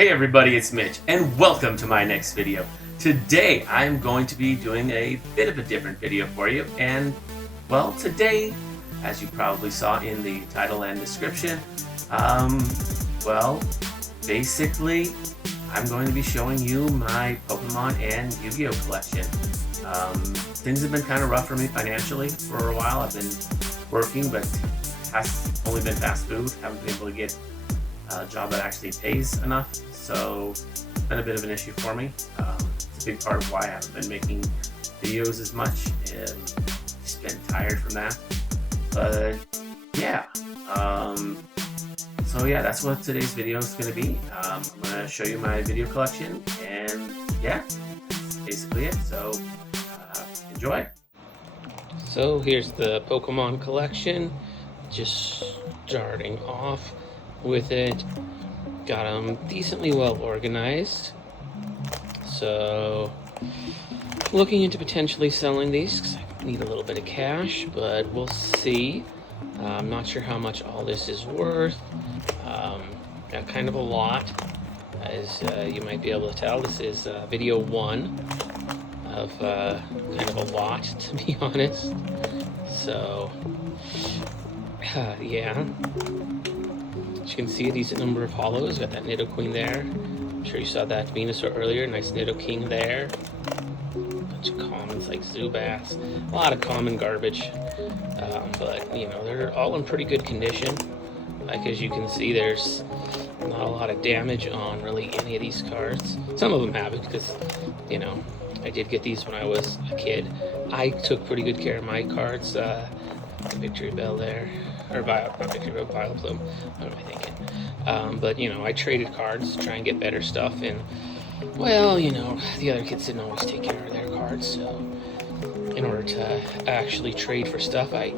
Hey everybody, it's Mitch, and welcome to my next video. Today, I'm going to be doing a bit of a different video for you, and, well, today, as you probably saw in the title and description, basically, I'm going to be showing you my Pokemon and Yu-Gi-Oh collection. Things have been kind of rough for me financially for a while. I've been working, but has only been fast food. Haven't been able to get a job that actually pays enough, so it's been a bit of an issue for me. It's a big part of why I haven't been making videos as much, and just been tired from that. But yeah, so yeah, that's what today's video is going to be. I'm going to show you my video collection, and yeah, that's basically it. So enjoy. So here's the Pokemon collection, just starting off with it. Got them decently well organized, so looking into potentially selling these because I need a little bit of cash, but we'll see. I'm not sure how much all this is worth. Got kind of a lot, as you might be able to tell. This is video one of kind of a lot, to be honest. So yeah, as you can see, a decent number of hollows. Got that Nidoqueen there. I'm sure you saw that Venusaur earlier. Nice Nidoking there. Bunch of commons like Zubats. A lot of common garbage, but you know, they're all in pretty good condition. Like, as you can see, there's not a lot of damage on really any of these cards. Some of them have it because, you know, I did get these when I was a kid. I took pretty good care of my cards. The Victory Bell there, or not Victory Bell, Vileplume. What am I thinking? But you know, I traded cards to try and get better stuff, and well, you know, the other kids didn't always take care of their cards, so in order to actually trade for stuff, I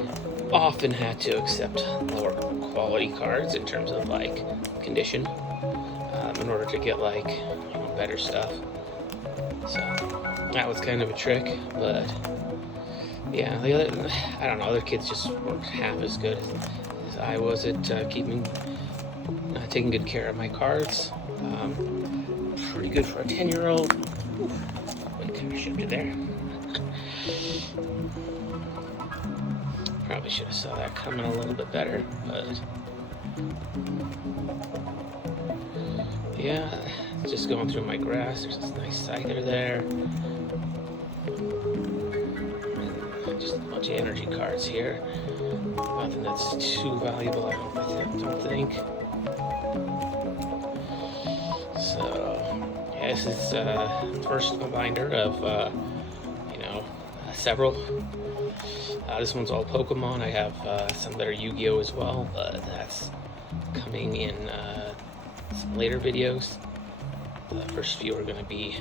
often had to accept lower quality cards in terms of like condition, in order to get like, you know, better stuff. So that was kind of a trick, but yeah, the other, I don't know, other kids just weren't half as good as I was at taking good care of my cards. Pretty good for a 10-year-old. Wait, kind of shifted there. Probably should have saw that coming a little bit better, but yeah, just going through my grass. There's this nice Scyther there. Just a bunch of energy cards here. Nothing that's too valuable, I don't think. So, yeah, this is first binder of, you know, several. This one's all Pokemon. I have some that are Yu-Gi-Oh as well, but that's coming in some later videos. The first few are going to be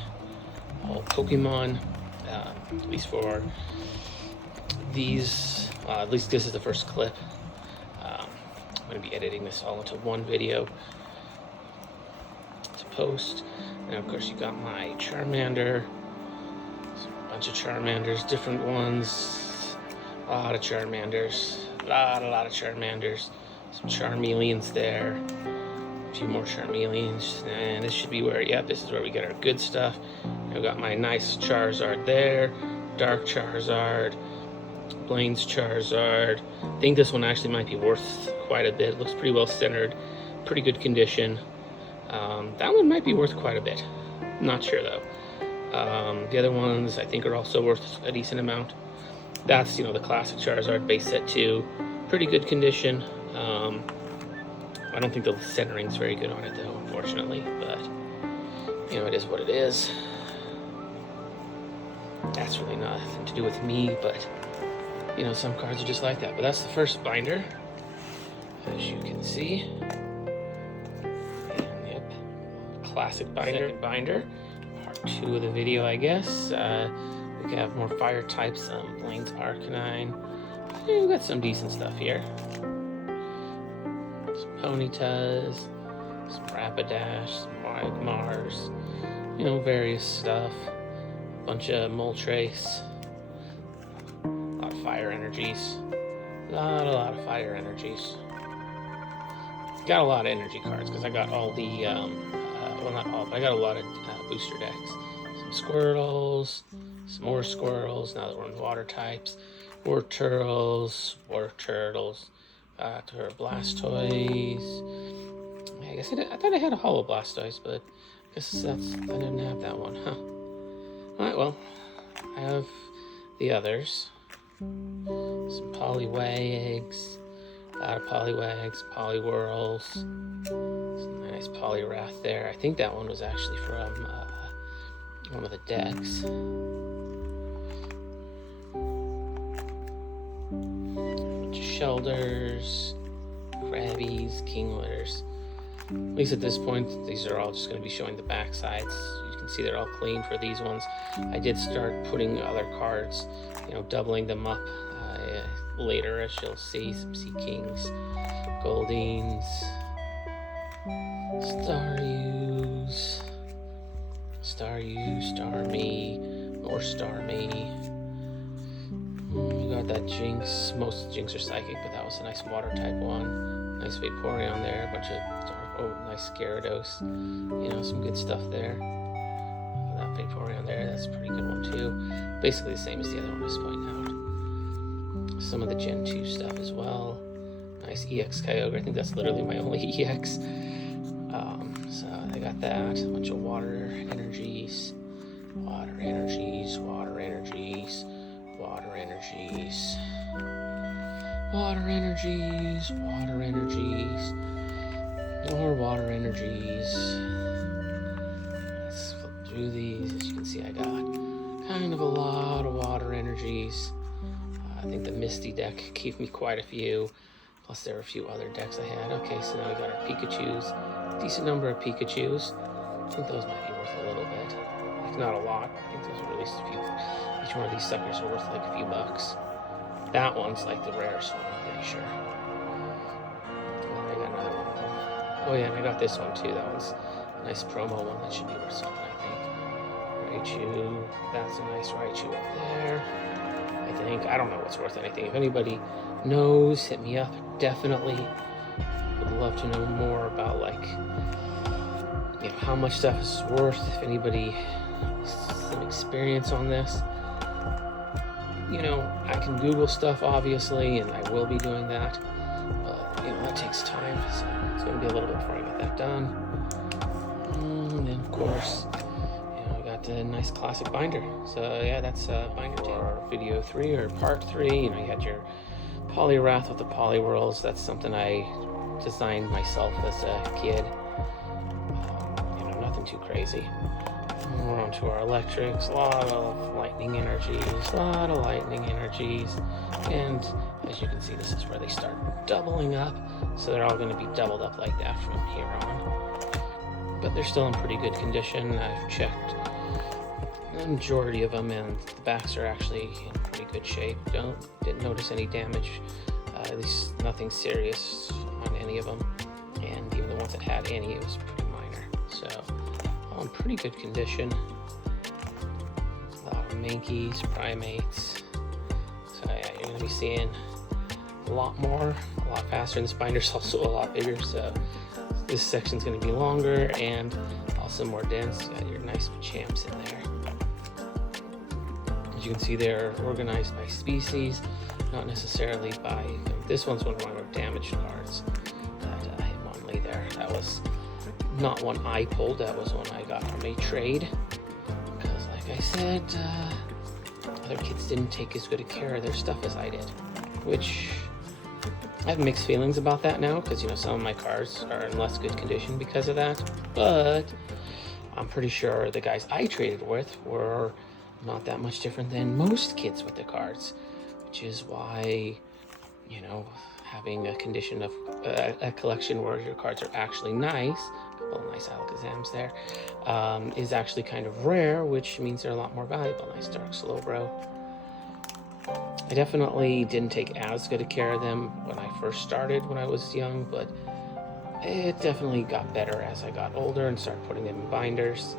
all Pokemon, at least for these. At least this is the first clip. I'm going to be editing this all into one video to post. And of course, you got my Charmander. A bunch of Charmanders, different ones. A lot of Charmanders. A lot of Charmanders. Some Charmeleons there. A few more Charmeleons. And this should be where, yep, this is where we get our good stuff. I've got my nice Charizard there. Dark Charizard. Blaine's Charizard. I think this one actually might be worth quite a bit. It looks pretty well centered. Pretty good condition. That one might be worth quite a bit. Not sure though. The other ones I think are also worth a decent amount. That's, you know, the classic Charizard base set 2. Pretty good condition. I don't think the centering's very good on it though, unfortunately, but you know, it is what it is. That's really nothing to do with me, but you know, some cards are just like that. But that's the first binder, as you can see. And yep, classic binder. Second binder, part 2 of the video, I guess. We can have more fire types, Blaine's Arcanine. We've got some decent stuff here. Some Ponytas, some Rapidash, some Mars, you know, various stuff. Bunch of Moltres. A lot of fire energies. A lot of fire energies. Got a lot of energy cards because I got all the well, not all, but I got a lot of booster decks. Some Squirtles, some more Squirtles, now that we're in water types. More Turtles, Blastoise. I guess I thought I had a Hollow Blastoise, but I guess I didn't have that one, huh? Alright, well, I have the others. Some Poliwags, a lot of Poliwags, Poliwhirls, some nice Poliwrath there. I think that one was actually from one of the decks. A bunch of Shelders, Krabbies, Kingleters. At least at this point, these are all just going to be showing the back sides. You can see they're all clean for these ones. I did start putting other cards, doubling them up later, as you'll see. Some Sea Kings, Goldings, Starmie, more Starmie. We got that Jinx. Most Jinx are psychic, but that was a nice water type one. Nice Vaporeon there, a bunch of nice Gyarados. Some good stuff there. That Vaporeon there, that's a pretty good one too. Basically the same as the other one I was pointing out. Some of the Gen 2 stuff as well. Nice EX Kyogre. I think that's literally my only EX. So I got that. A bunch of water energies. Water energies. More water energies. Let's flip through these. As you can see, I got kind of a lot of water energies. I think the Misty deck gave me quite a few. Plus there were a few other decks I had. Okay, so now we got our Pikachus. Decent number of Pikachus. I think those might be worth a little bit. If not a lot. I think those are at least a few. Each one of these suckers are worth like a few bucks. That one's like the rarest one, I'm pretty sure. I got another one of them. Oh yeah, and I got this one too. That one's a nice promo one. That should be worth something, I think. Raichu. That's a nice Raichu up there. I think. I don't know what's worth anything. If anybody knows, hit me up. Definitely would love to know more about how much stuff is worth. If anybody has some experience on this. I can Google stuff, obviously, and I will be doing that. But, that takes time, so it's going to be a little bit before I get that done. And then, of course, we got the nice classic binder. So, yeah, that's binder tale. Video 3 or part 3. You had your Poliwrath with the Poliwhirls. That's something I designed myself as a kid. Nothing too crazy. We're on to our electrics, a lot of lightning energies, and as you can see, this is where they start doubling up, so they're all going to be doubled up like that from here on. But they're still in pretty good condition. I've checked the majority of them, and the backs are actually in pretty good shape. Didn't notice any damage, at least nothing serious on any of them, and even the ones that had any, it was pretty minor. So in pretty good condition. A lot of Mankeys, Primates. So yeah, you're going to be seeing a lot more, a lot faster. And this binder's also a lot bigger, so this section's going to be longer and also more dense. You got your nice champs in there. As you can see, they're organized by species, not necessarily by. This one's one of my more damaged cards that I hit Monley there. That was not one I pulled, that was one I got from a trade, because like I said, other kids didn't take as good a care of their stuff as I did, which I have mixed feelings about that now, because some of my cards are in less good condition because of that, but I'm pretty sure the guys I traded with were not that much different than most kids with the cards, which is why having a condition of a collection where your cards are actually nice, a couple of nice Alakazams there, is actually kind of rare, which means they're a lot more valuable. Nice Dark Slowbro. I definitely didn't take as good a care of them when I first started when I was young, but it definitely got better as I got older and started putting them in binders.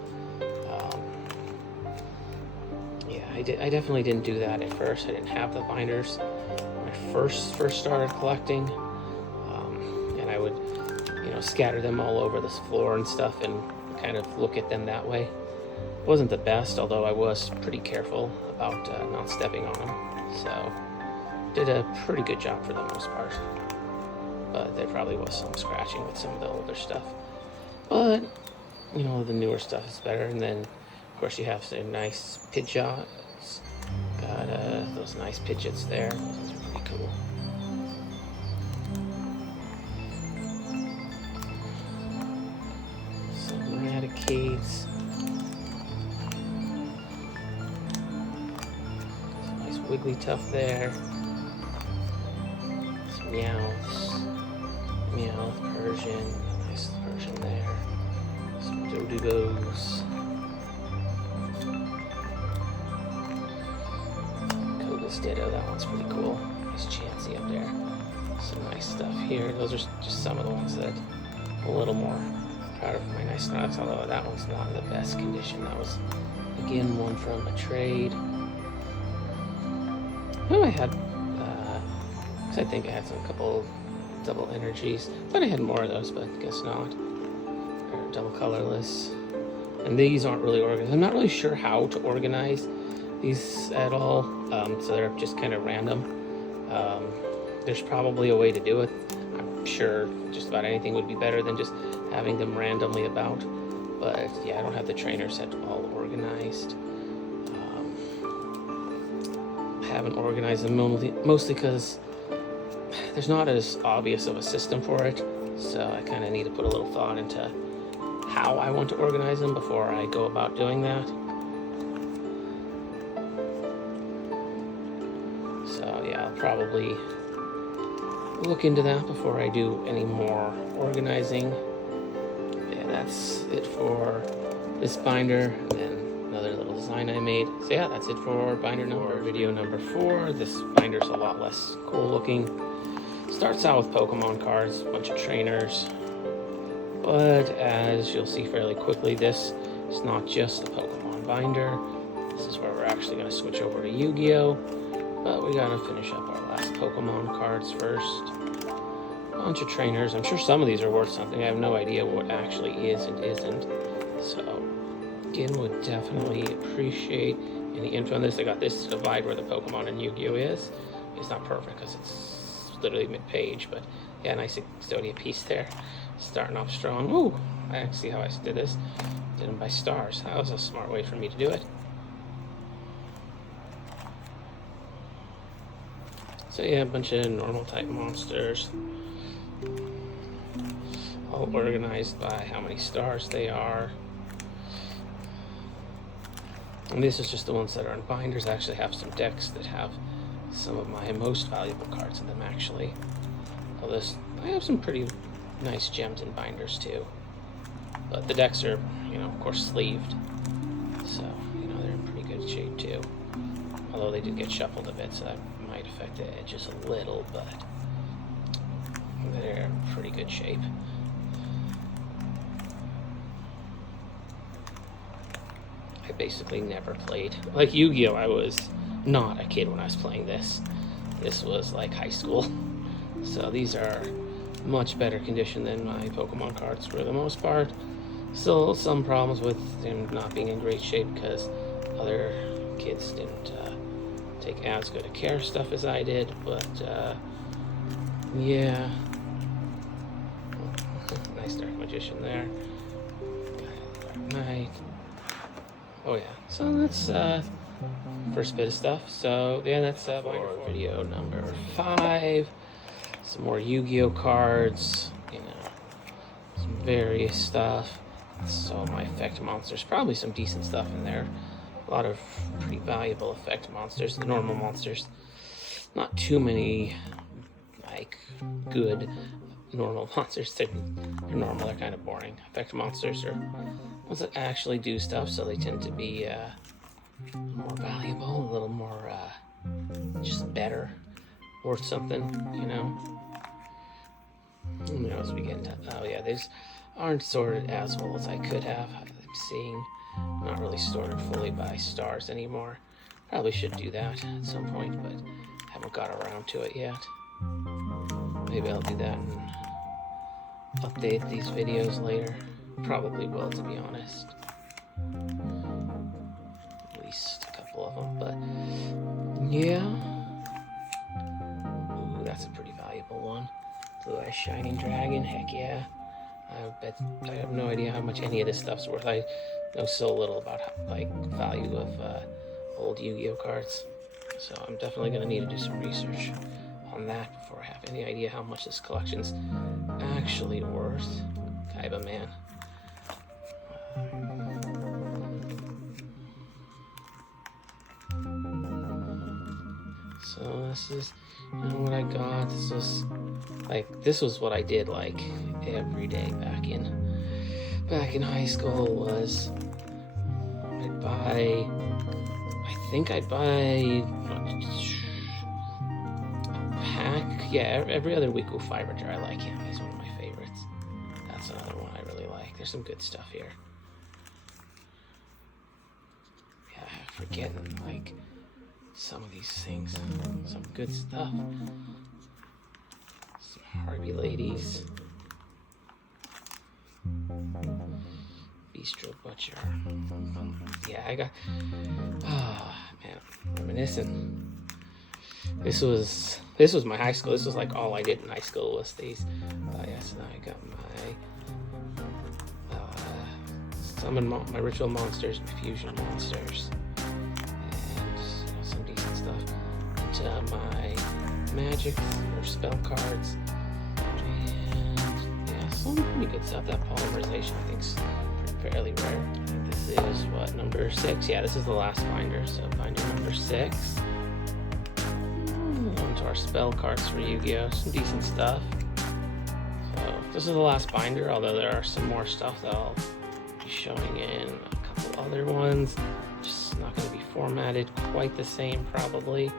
I definitely didn't do that at first. I didn't have the binders when I first started collecting, and I would scatter them all over this floor and stuff, and kind of look at them that way. Wasn't the best, although I was pretty careful about not stepping on them. So did a pretty good job for the most part. But there probably was some scratching with some of the older stuff. But, you know, the newer stuff is better. And then, of course, you have some nice Pidgeots. Got those nice Pidgeots there. Those are pretty cool. Some Eradicates. Some nice Wigglytuff there. Some Meowth, Persian. Nice Persian there. Some Dodugos. Ditto, that one's pretty cool. Nice Chansey up there. Some nice stuff here. Those are just some of the ones that I'm a little more proud of. My nice Snorlax, although that one's not in the best condition. That was, again, one from a trade. Oh, I had, I think I had some couple double energies. Thought I had more of those, but guess not. Or double colorless. And these aren't really organized. I'm not really sure how to organize these at all, so they're just kind of random. There's probably a way to do it. I'm sure just about anything would be better than just having them randomly about, but yeah, I don't have the trainer set all organized. I haven't organized them mostly because there's not as obvious of a system for it, so I kind of need to put a little thought into how I want to organize them before I go about doing that. So yeah, I'll probably look into that before I do any more organizing. Yeah, that's it for this binder, and then another little design I made. So yeah, that's it for video number 4. This binder's a lot less cool looking. Starts out with Pokemon cards, a bunch of trainers, but as you'll see fairly quickly, this is not just a Pokemon binder. This is where we're actually going to switch over to Yu-Gi-Oh! But we gotta finish up our last Pokemon cards first. A bunch of trainers. I'm sure some of these are worth something. I have no idea what actually is and isn't. So, again, would definitely appreciate any info on this. I got this to divide where the Pokemon in Yu-Gi-Oh! Is. It's not perfect because it's literally mid-page, but yeah, nice Exodia piece there. Starting off strong. Ooh, I didn't see how I did this. Did them by stars. That was a smart way for me to do it. So yeah, a bunch of normal type monsters, all organized by how many stars they are. And this is just the ones that are in binders. I actually have some decks that have some of my most valuable cards in them actually. Although I have some pretty nice gems in binders too. But the decks are, you know, of course sleeved. So, you know, they're in pretty good shape too. Although they did get shuffled a bit, so that might affect the edges a little, but they're in pretty good shape. I basically never played. Like Yu-Gi-Oh! I was not a kid when I was playing this. This was like high school. So these are much better condition than my Pokemon cards for the most part. Still some problems with them not being in great shape because other kids didn't take as good a care of stuff as I did, but yeah. Nice Dark Magician there. Dark Knight. Oh yeah, so that's first bit of stuff. So yeah, that's for video number 5. Some more Yu-Gi-Oh! Cards, you know, some various stuff. So my effect monsters, probably some decent stuff in there. A lot of pretty valuable effect monsters. The normal monsters, not too many like good normal monsters. They're normal, they're kind of boring. Effect monsters are ones that actually do stuff, so they tend to be more valuable, a little more just better, worth something, you know. You know, as we get into, oh yeah, these aren't sorted as well as I could have. I'm seeing not really sorted fully by stars anymore. Probably should do that at some point, but haven't got around to it yet. Maybe I'll do that and update these videos later. Probably will, to be honest. At least a couple of them, but yeah. Ooh, that's a pretty valuable one. Blue Eye Shining Dragon, heck yeah. I have no idea how much any of this stuff's worth. I know so little about value of old Yu-Gi-Oh cards, so I'm definitely going to need to do some research on that before I have any idea how much this collection's actually worth. Kaiba man. So this is what I got. This was what I did like every day back in high school. Was I think I'd buy a pack. Yeah, every other week with Fiber Dry. Like him. He's one of my favorites. That's another one I really like. There's some good stuff here. Yeah, I'm forgetting like some of these things. Some good stuff. Some Harvey ladies. Bistro Butcher. Yeah, I got. Man, reminiscing. This was my high school. This was like all I did in high school was these. Yes, now I got my Ritual Monsters, my Fusion Monsters, and some decent stuff. And my Magic or spell cards, and yeah, some pretty good stuff. That polymerization I think's fairly rare. I think this is what, number 6? Yeah, this is the last binder, so binder number 6. On to our spell cards for Yu-Gi-Oh! Some decent stuff. So this is the last binder, although there are some more stuff that I'll be showing in a couple other ones. Just not going to be formatted quite the same probably.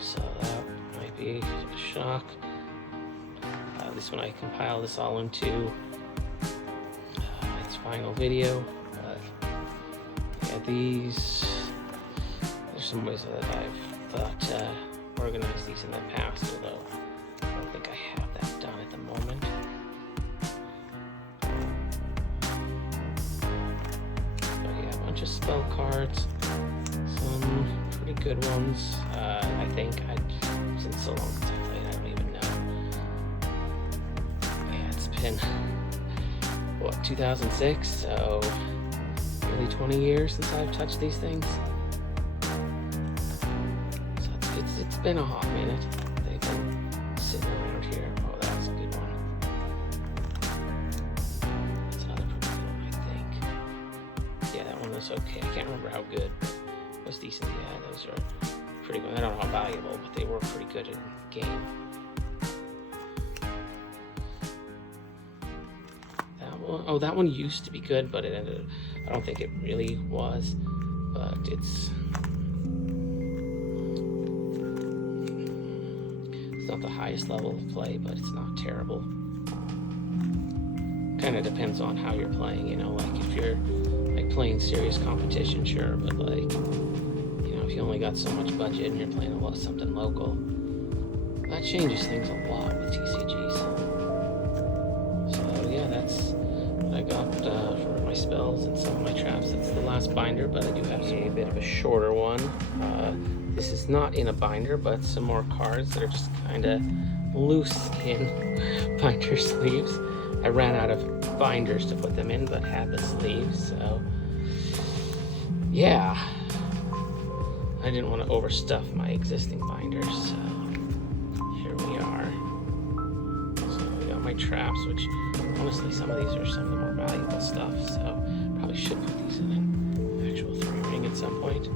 So that might be a shock. At least when I compile this all into its final video. Yeah, there's some ways that I've thought organize these in the past, although I don't think I have that done at the moment. But yeah, a bunch of spell cards, some pretty good ones. I think since so long since I played, I don't even know. Yeah, it's been what, 2006, so nearly 20 years since I've touched these things. It's been a hot minute. They've been sitting around here. Oh, that was a good one. That's another pretty good one, I think. Yeah, that one was okay. I can't remember how good, but it was decent. Yeah, those are pretty good. I don't know how valuable, but they were pretty good in the game. That one, oh, that one used to be good, but I don't think it really was. But it's not the highest level of play, but it's not terrible. Kind of depends on how you're playing, you know, like if you're like playing serious competition, sure, but like, you know, if you only got so much budget and you're playing a lot of something local, that changes things a lot with TCGs. So yeah, that's what I got for my spells and some of my traps. That's the last binder, but I do have a bit of a shorter one. This is not in a binder, but some more cards that are just kind of loose in binder sleeves. I ran out of binders to put them in, but had the sleeves, so yeah. I didn't want to overstuff my existing binders, so here we are. So we got my traps, which honestly some of these are some of the more valuable stuff, so probably should put these in an actual 3-ring at some point.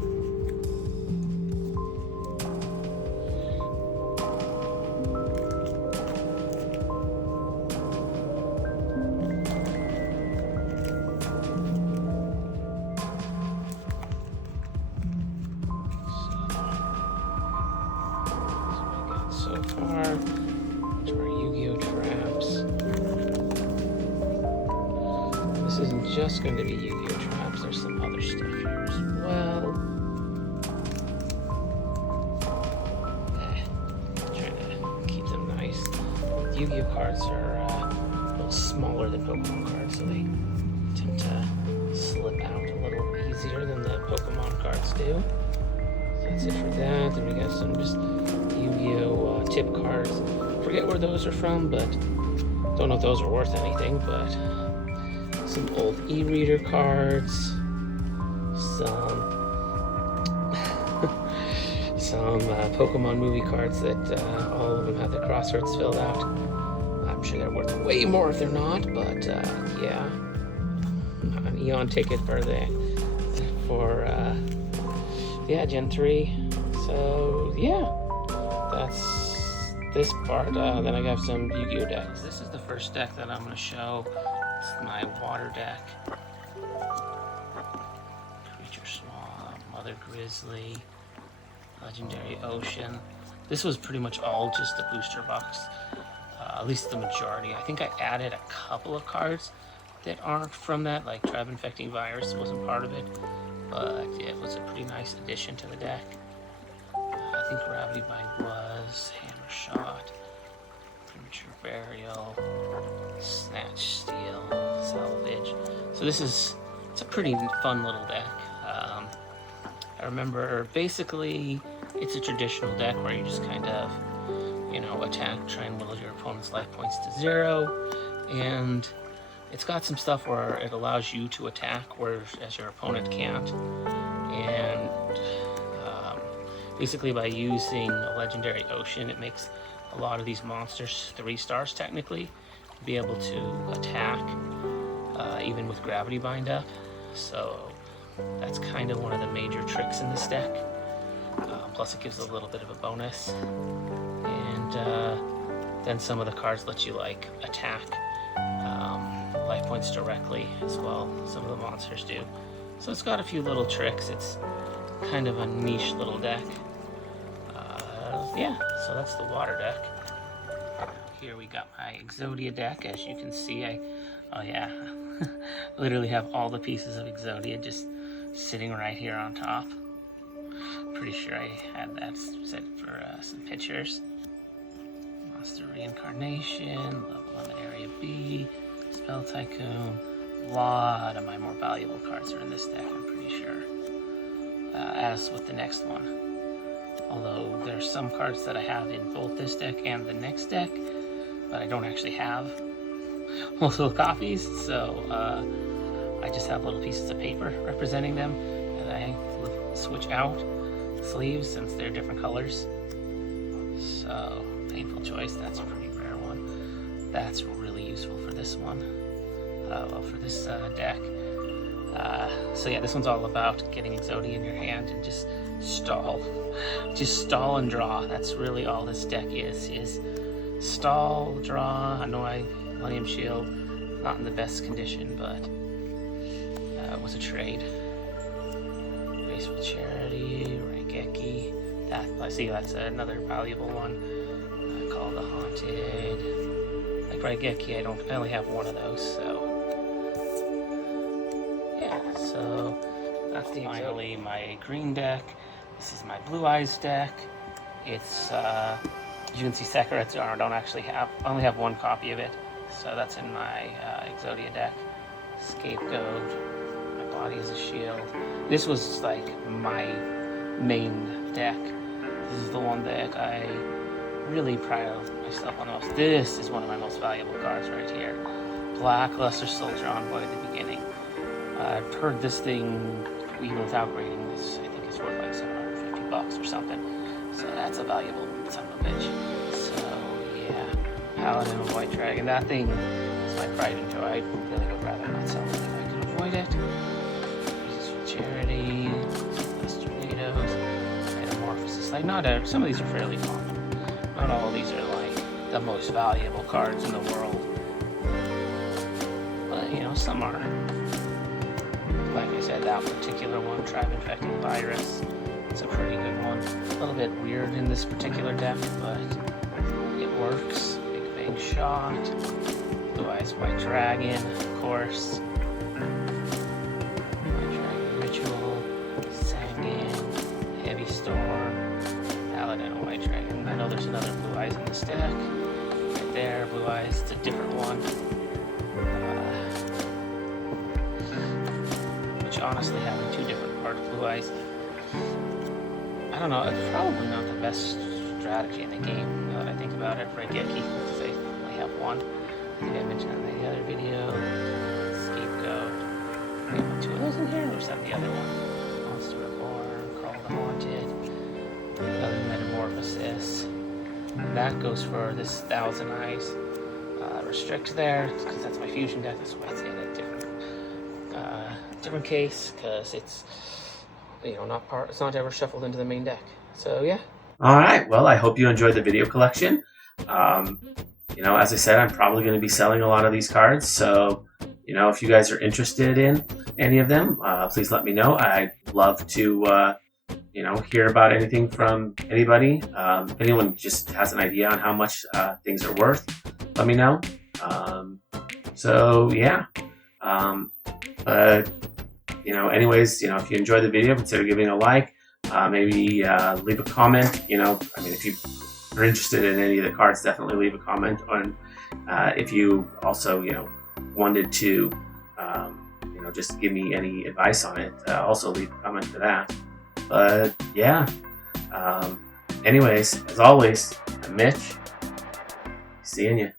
Just going to be Yu-Gi-Oh! Traps. There's some other stuff here as well. Trying to keep them nice. Yu-Gi-Oh! Cards are a little smaller than Pokemon cards, so they tend to slip out a little easier than the Pokemon cards do. So that's it for that. Then we got some just Yu-Gi-Oh! Tip cards. Forget where those are from, but don't know if those are worth anything, but some old e-reader cards, some Pokemon movie cards that all of them have the crosswords filled out. I'm sure they're worth way more if they're not, but yeah. An Eon ticket for Gen 3. So yeah, that's this part. Then I got some Yu-Gi-Oh! Decks. This is the first deck that I'm going to show. It's my water deck. Creature Swamp, Mother Grizzly, Legendary Ocean. This was pretty much all just the booster box, at least the majority. I think I added a couple of cards that aren't from that, like Tribe Infecting Virus wasn't part of it, but it was a pretty nice addition to the deck. I think Gravity Bind was, Hammer Shot, Premature Burial, Snatch Steal, Salvage. So it's a pretty fun little deck. I remember basically it's a traditional deck where you just kind of, attack, try and whittle your opponent's life points to 0, and it's got some stuff where it allows you to attack whereas your opponent can't, and basically by using a Legendary Ocean, it makes a lot of these monsters 3 stars technically, to be able to attack even with Gravity Bind up. So that's kind of one of the major tricks in this deck. Plus it gives a little bit of a bonus, and then some of the cards let you like attack life points directly as well. Some of the monsters do. So it's got a few little tricks. It's kind of a niche little deck. Yeah, so that's the water deck. Here we got my Exodia deck. As you can see, literally have all the pieces of Exodia just sitting right here on top. Pretty sure I had that set for some pictures. Monster Reincarnation, Level Limit Area B, Spell Tycoon. A lot of my more valuable cards are in this deck, I'm pretty sure. As with the next one. Although there's some cards that I have in both this deck and the next deck, but I don't actually have multiple copies, so I just have little pieces of paper representing them, and I switch out sleeves since they're different colors. So, Painful Choice, that's a pretty rare one. That's really useful for this one. For this deck. So yeah, this one's all about getting Exodia in your hand and just stall. Just stall and draw. That's really all this deck is stall, draw. I know Millennium Shield, not in the best condition, but it was a trade. Graceful Charity, Raigeki. I see that's another valuable one. Called the Haunted. Like Raigeki, I only have one of those, so yeah. So that's finally my green deck. This is my Blue Eyes deck. It's you can see Sekaret's I only have one copy of it, so that's in my Exodia deck. Scapegoat, my Body is a Shield. This was like my main deck. This is the one that I really pride myself on the most. This is one of my most valuable cards right here. Blackluster Soldier Envoy at the beginning. I've heard this thing, even without grading, I think it's worth like $750 or something. So that's a valuable son of a bitch. So yeah, Paladin of White Dragon. That thing is my pride and joy. I really would rather not sell it if I could avoid it. Jesus for Charity, Less Tornadoes, Metamorphosis. Like some of these are fairly common. Not all of these are like the most valuable cards in the world. But some are. Like I said, that particular one, Tribe Infecting Virus, it's a pretty good one. A little bit weird in this particular deck, but it works. Big Bang Shot, Blue Eyes White Dragon, of course. White Dragon Ritual, Sangan, Heavy Storm, Paladin of White Dragon. I know there's another Blue Eyes in this deck. Right there, Blue Eyes, it's a different one. which honestly having 2 different dark blue eyes, I don't know, it's probably not the best strategy in the game now that I think about it for a Geki, because I only have one. I think I mentioned in the other video. Scapegoat. We have 2 of those in here, or is that the other one? Monster Reborn, Call the Haunted, another Metamorphosis. That goes for this 1,000 Eyes. Restrict there, because that's my fusion deck, that's why it's in a different case, because it's, you know, it's not ever shuffled into the main deck. So yeah. All right. Well, I hope you enjoyed the video collection. You know, as I said, I'm probably going to be selling a lot of these cards. So, you know, if you guys are interested in any of them, please let me know. I'd love to, you know, hear about anything from anybody. If anyone just has an idea on how much things are worth, let me know. So yeah. You know, anyways, you know, if you enjoyed the video, consider giving a like. Maybe leave a comment. You know, I mean, if you are interested in any of the cards, definitely leave a comment on. If you also, you know, wanted to, you know, just give me any advice on it, also leave a comment for that. But yeah. Anyways, as always, I'm Mitch. Seeing you.